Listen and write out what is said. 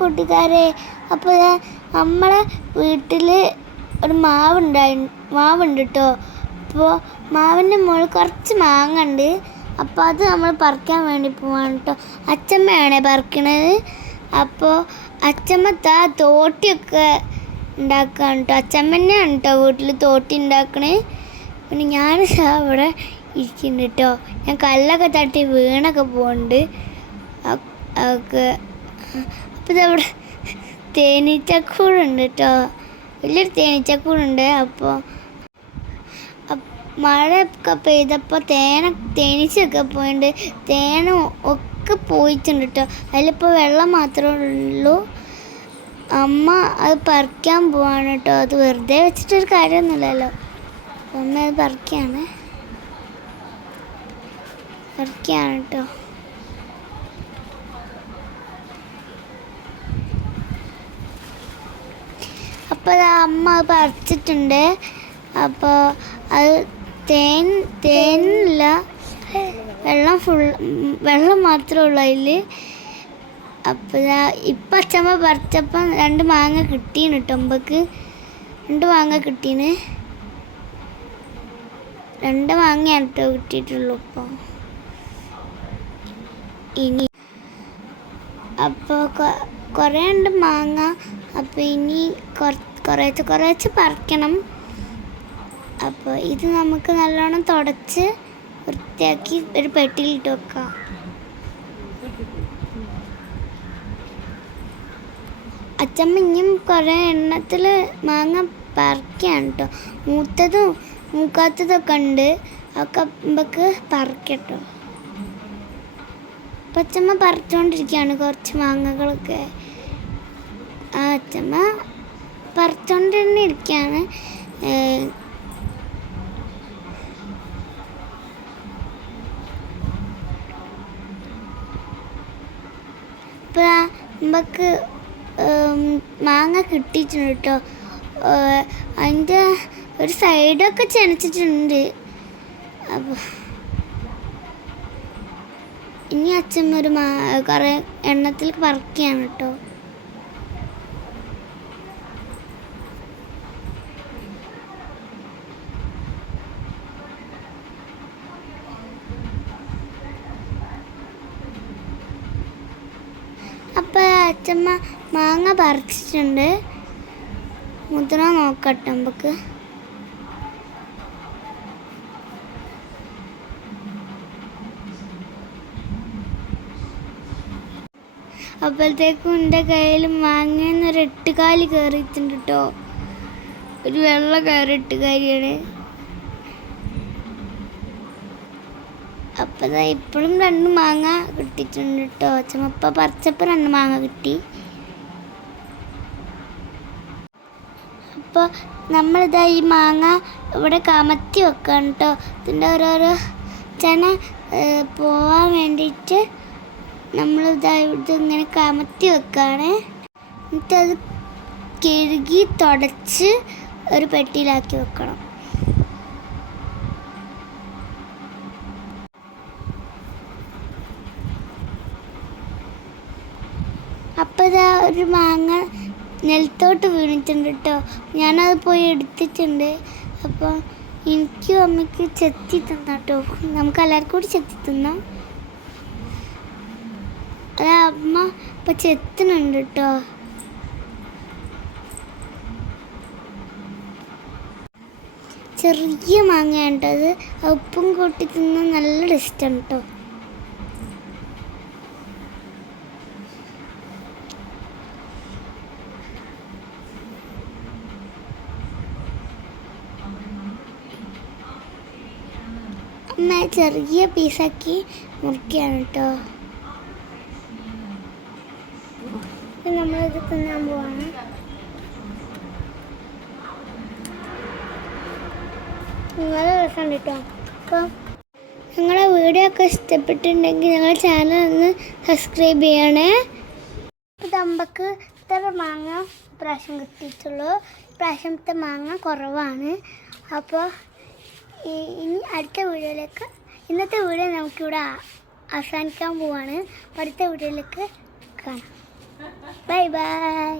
കൂട്ടുകാരെ, അപ്പോൾ നമ്മളെ വീട്ടിൽ ഒരു മാവുണ്ട് കേട്ടോ. അപ്പോൾ മാവിൻ്റെ മുകളിൽ കുറച്ച് മാങ്ങ ഉണ്ട്. അപ്പോൾ അത് നമ്മൾ പറിക്കാൻ വേണ്ടി പോവാണ് കേട്ടോ. അച്ചമ്മയാണേ പറിക്കണത്. അപ്പോൾ അച്ചമ്മ തോട്ടിയൊക്കെ ഉണ്ടാക്കുകയാണ് കേട്ടോ. അച്ചമ്മ തന്നെയാണ് കേട്ടോ വീട്ടിൽ തോട്ടി ഉണ്ടാക്കണേ. പിന്നെ ഞാൻ അവിടെ ഇരിക്കുന്നുണ്ട് കേട്ടോ. ഞാൻ കല്ലൊക്കെ തട്ടി വീണൊക്കെ പോകുന്നുണ്ട്. ഒക്കെ അപ്പോൾ ഇതവിടെ തേനീച്ചക്കൂടുണ്ട് കേട്ടോ. വലിയൊരു തേനീച്ചക്കൂടുണ്ട്. അപ്പോൾ മഴയൊക്കെ പെയ്തപ്പോൾ തേനീച്ചയൊക്കെ പോയിട്ടുണ്ട്. തേനും ഒക്കെ പോയിട്ടുണ്ട് കേട്ടോ. അതിലിപ്പോൾ വെള്ളം മാത്രമേ ഉള്ളൂ. അമ്മ അത് പറിക്കാൻ പോവാണ് കേട്ടോ. അത് വെറുതെ വെച്ചിട്ടൊരു കാര്യമൊന്നുമില്ലല്ലോ. അമ്മ അത് പറിക്കുകയാണ് കേട്ടോ. അപ്പോൾ അത് അമ്മ അത് പറിച്ചിട്ടുണ്ട്. അപ്പോൾ അത് തേനില്ല, വെള്ളം മാത്രമേ ഉള്ളൂ അതിൽ. അപ്പോൾ ഇപ്പം അച്ചമ്മ പറിച്ചപ്പം 2 മാങ്ങ കിട്ടീന് കേട്ടോ. അമ്പക്ക് 2 മാങ്ങ കിട്ടീന്. 2 മാങ്ങയാണ് കേട്ടോ കിട്ടിയിട്ടുള്ളൂ ഇപ്പോൾ. ഇനി അപ്പോൾ കുറേ ഉണ്ട് മാങ്ങ. അപ്പോൾ ഇനി കുറേശ്ശെ പറിക്കണം. അപ്പോൾ ഇത് നമുക്ക് നല്ലോണം തുടച്ച് വൃത്തിയാക്കി ഒരു പെട്ടിയിലിട്ട് വെക്കാം. അച്ചമ്മ ഇനിയും കുറേ എണ്ണത്തിൽ മാങ്ങ പറിക്കുകയാണ് കേട്ടോ. മൂത്തതും മൂക്കാത്തതൊക്കെ ഉണ്ട്. ഒക്കെ നമുക്ക് പറിക്കട്ടോ. അപ്പം അച്ചമ്മ പറിച്ചുകൊണ്ടിരിക്കുകയാണ് കുറച്ച് മാങ്ങകളൊക്കെ. അച്ചമ്മ പറിച്ചുകൊണ്ട് തന്നെ ഇരിക്കുകയാണ്. ഇപ്പോൾ നമുക്ക് മാങ്ങ കിട്ടിയിട്ടുണ്ട് കേട്ടോ. അതിൻ്റെ ഒരു സൈഡൊക്കെ ചെനച്ചിട്ടുണ്ട്. അപ്പോൾ ഇനി അച്ഛൻ കുറേ എണ്ണത്തിൽ പറിക്കുകയാണ് കേട്ടോ. അപ്പോൾ അച്ഛമ്മ മാങ്ങ പറിച്ചിട്ടുണ്ട്. മുദ്ര നോക്കട്ടെ നമുക്ക്. അപ്പോഴത്തേക്കും എൻ്റെ കയ്യിൽ മാങ്ങയെന്നൊരു 8 കാലി കയറിയിട്ടുണ്ട് കേട്ടോ. ഒരു വെള്ള കയറി 8 കാലിയാണ്. അപ്പം ഇപ്പോഴും 2 മാങ്ങ കിട്ടിയിട്ടുണ്ട് കേട്ടോ. അച്ഛമ്മ പറിച്ചപ്പോൾ 2 മാങ്ങ കിട്ടി. അപ്പോൾ നമ്മളിതാ ഈ മാങ്ങ ഇവിടെ കമത്തി വെക്കാം കേട്ടോ. ഇതിൻ്റെ ഓരോരോ ചെന പോവാൻ വേണ്ടിയിട്ട് നമ്മളിതാ ഇത് ഇങ്ങനെ കമത്തി വെക്കുകയാണ്. എന്നിട്ടത് കഴുകി തുടച്ച് ഒരു പെട്ടിയിലാക്കി വെക്കണം. അപ്പോൾ ഇതാ ഒരു മാങ്ങ നിലത്തോട്ട് വീണിട്ടുണ്ട് കേട്ടോ. ഞാനത് പോയി എടുത്തിട്ടുണ്ട്. അപ്പോൾ എനിക്കും അമ്മയ്ക്ക് ചെത്തി തന്നാം കേട്ടോ. നമുക്ക് എല്ലാവർക്കും കൂടി ചെത്തി തിന്നാം. അത് അമ്മ ഇപ്പം ചെത്തുന്നുണ്ട് കേട്ടോ. ചെറിയ മാങ്ങയാണ് കേട്ടോ അത്. ഉപ്പും കൂട്ടി തിന്നാൻ നല്ല ടേസ്റ്റാണ് കേട്ടോ. അമ്മ ചെറിയ പീസാക്കി മുറിക്കുകയാണ് കേട്ടോ. നമ്മളിത് തിന്നാൻ പോവാണ്. നല്ല രസമുണ്ട് കേട്ടോ. അപ്പോൾ നിങ്ങളുടെ വീഡിയോ ഒക്കെ ഇഷ്ടപ്പെട്ടിട്ടുണ്ടെങ്കിൽ ഞങ്ങളുടെ ചാനൽ ഒന്ന് സബ്സ്ക്രൈബ് ചെയ്യണേ. അപ്പോൾ നമുക്ക് ഇത്ര മാങ്ങ പ്രാവശ്യം കിട്ടിയിട്ടുള്ളൂ. പ്രാവശ്യത്തെ മാങ്ങ കുറവാണ്. അപ്പോൾ ഇനി അടുത്ത വീഡിയോയിലേക്ക്, ഇന്നത്തെ വീഡിയോ നമുക്കിവിടെ അവസാനിക്കാൻ പോവാണ്. അടുത്ത വീഡിയോയിലേക്ക് കാണാം. Bye bye.